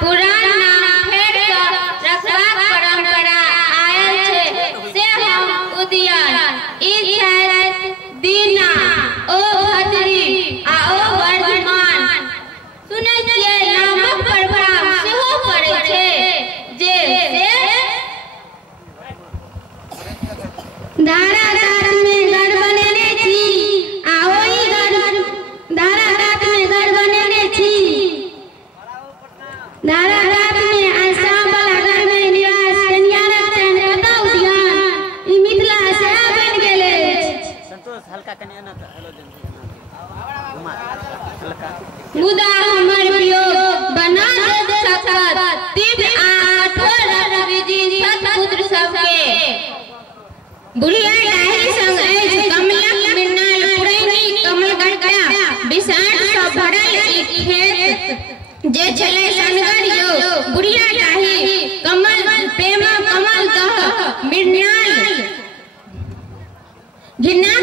पुराना फेर रखबाक परंपरा आयल छै से हम उद्यान ई छै दीना ओ भद्री आ ओ वर्धमान सुनै छियै नामक प्रभाव सेहो पड़ै छै जे धारा गात में घर बनेने छी आ ओही धारा गात में घर बनेने छी धारा गात में आसाम वाला घर में निवास कन्यारत कतौ उद्यान ई मिथिला से बन गेल अछि। संतोष हल्का कन्या ना हेलो हल्का मुदा हमर वियोग बना दे सकत तीव्र आ कठोर विधि सत्पुत्र सबके बुढ़िया डाही संग अछि कमलक मृणाल पुरैनी कमल गढ़ा विषाण सँ भरल ई खेत जे छलै सनगर यो बुढ़िया डाही कमल प्रेम कमल दह मृणाल घिना